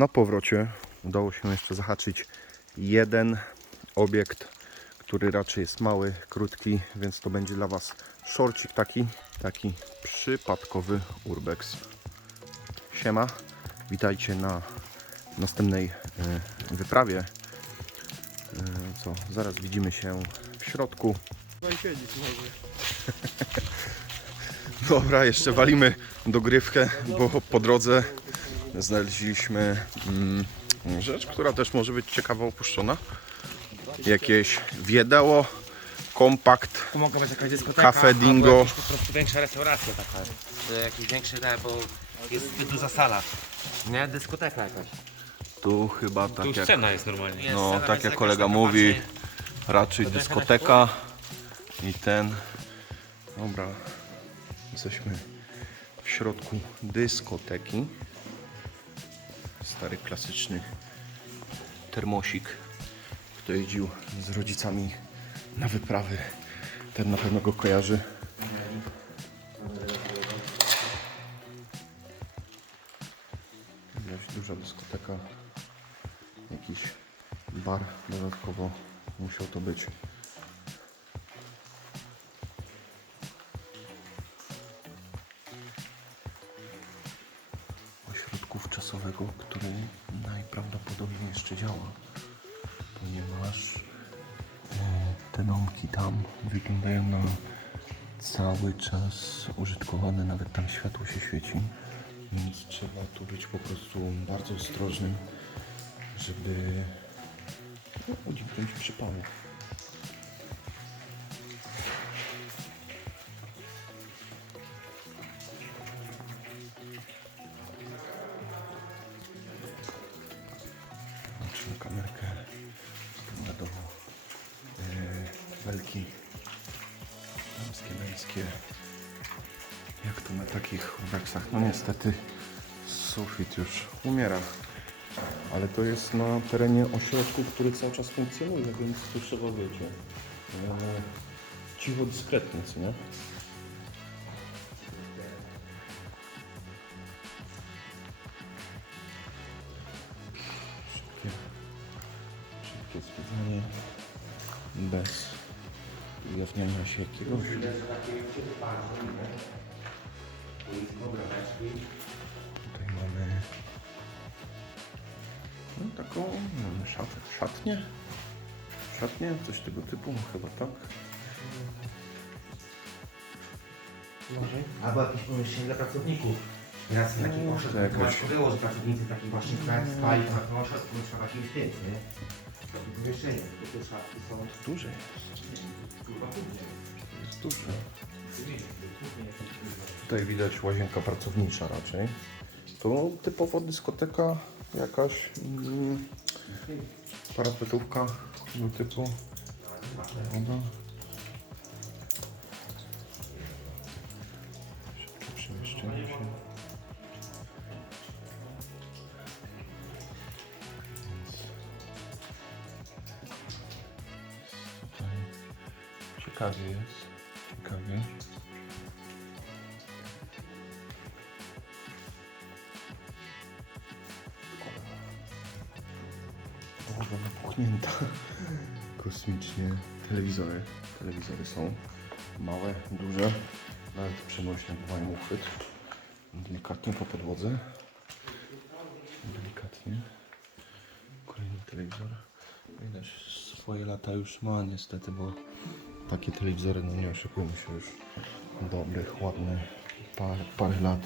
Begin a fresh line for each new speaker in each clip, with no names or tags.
Na powrocie udało się jeszcze zahaczyć jeden obiekt, który raczej jest mały, krótki, więc to będzie dla Was szorcik taki, taki przypadkowy urbex. Siema, witajcie na następnej e, wyprawie. E, Co, zaraz widzimy się w środku. Dobra, jeszcze walimy dogrywkę, bo po drodze znaleźliśmy mm, rzecz, która też może być ciekawa opuszczona. Jakieś wiedeło, kompakt,
Tu mogła być jakaś dyskoteka,
Cafe
albo
Dingo.
jakaś po prostu większa restauracja taka. Czy jakiś większy, nie, bo jest zbyt duża sala. Nie, dyskoteka jakaś.
tu chyba
Tu
tak
już
jak,
jest normalnie.
Jest
no, tak
jest
jak
jakaś
kolega
taka
mówi,
bardziej-
raczej dyskoteka i ten. Dobra, jesteśmy w środku dyskoteki. Stary klasyczny termosik. Kto jeździł z rodzicami na wyprawy, ten na pewno go kojarzy. Jakaś duża dyskoteka, jakiś bar dodatkowo musiał to być. Czasowego, który najprawdopodobniej jeszcze działa, ponieważ e, te domki tam wyglądają na cały czas użytkowane, nawet tam światło się świeci, więc trzeba tu być po prostu bardzo ostrożnym, żeby uniknąć przypału. Belki. Damskie, męskie. Jak to na takich urbexach no niestety sufit już umiera. Ale to jest na terenie ośrodku, który cały czas funkcjonuje, więc tu trzeba wiecie e, cicho, dyskretnie, co nie? Szybkie, szybkie zwiedzanie bez ujawniania się jakiegoś Tutaj mamy no, taką wiem, szat, szatnię. Szatnię, coś tego typu, no, chyba tak.
Albo jakieś pomieszczenie dla pracowników. Raz taki
No,
poszedł,
to
to
jakoś-
było, że pracownicy taki właśnie kraj spali, to na proszę, to trzeba taki świec, nie? Pomieszczenie, tylko te szafki są...
Duże jest. Jest duże. Tutaj widać łazienka pracownicza raczej. To typowo dyskoteka jakaś mm, parapetówka tego typu. Woda. Ciekawie jest. Ciekawie. Podłoga napuchnięta. Kosmicznie. Telewizory. Telewizory są małe, duże. Nawet przenośne mają uchwyt. Delikatnie po podłodze. Delikatnie. Kolejny telewizor. Widać swoje lata już ma niestety, bo takie telewizory, no nie oszukujmy się już dobrych, ładnych, par, parę lat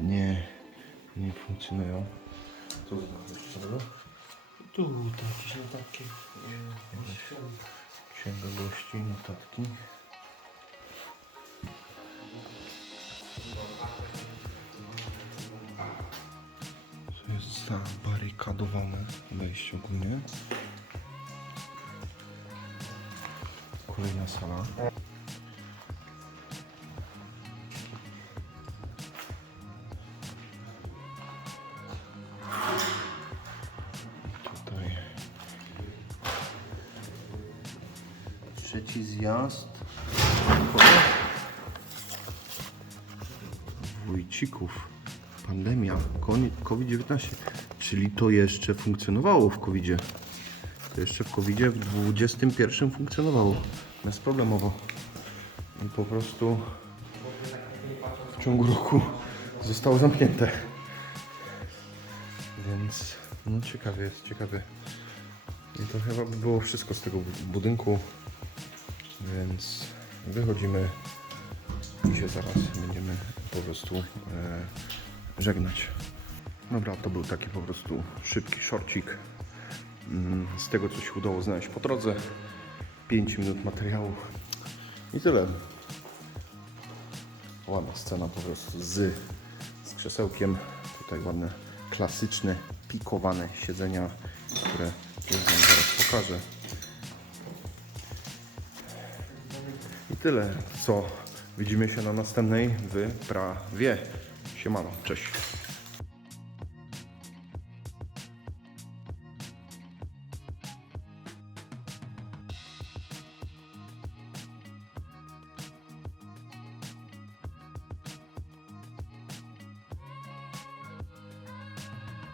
nie, nie funkcjonują. Co za jeszcze
Tu jakieś notatki.
Księga gości, notatki. To jest zabarykadowane wejście ogólnie. Kolejna sala. Tutaj trzeci zjazd Wójcików. Pandemia, koni- COVID-19. Czyli to jeszcze funkcjonowało w covid -zie. To jeszcze w covid w 21 funkcjonowało. Bezproblemowo. I po prostu w ciągu roku zostało zamknięte. Więc no ciekawie jest, ciekawie. I to chyba by było wszystko z tego bu- budynku. Więc wychodzimy i się zaraz będziemy po prostu e, żegnać. Dobra, to był taki po prostu szybki szorcik z tego, co się udało znaleźć po drodze. 5 minut materiału i tyle. Ładna scena po prostu z, z krzesełkiem. Tutaj ładne, klasyczne, pikowane siedzenia, które Wam zaraz pokażę. I tyle, co widzimy się na następnej wyprawie. Siemano, cześć.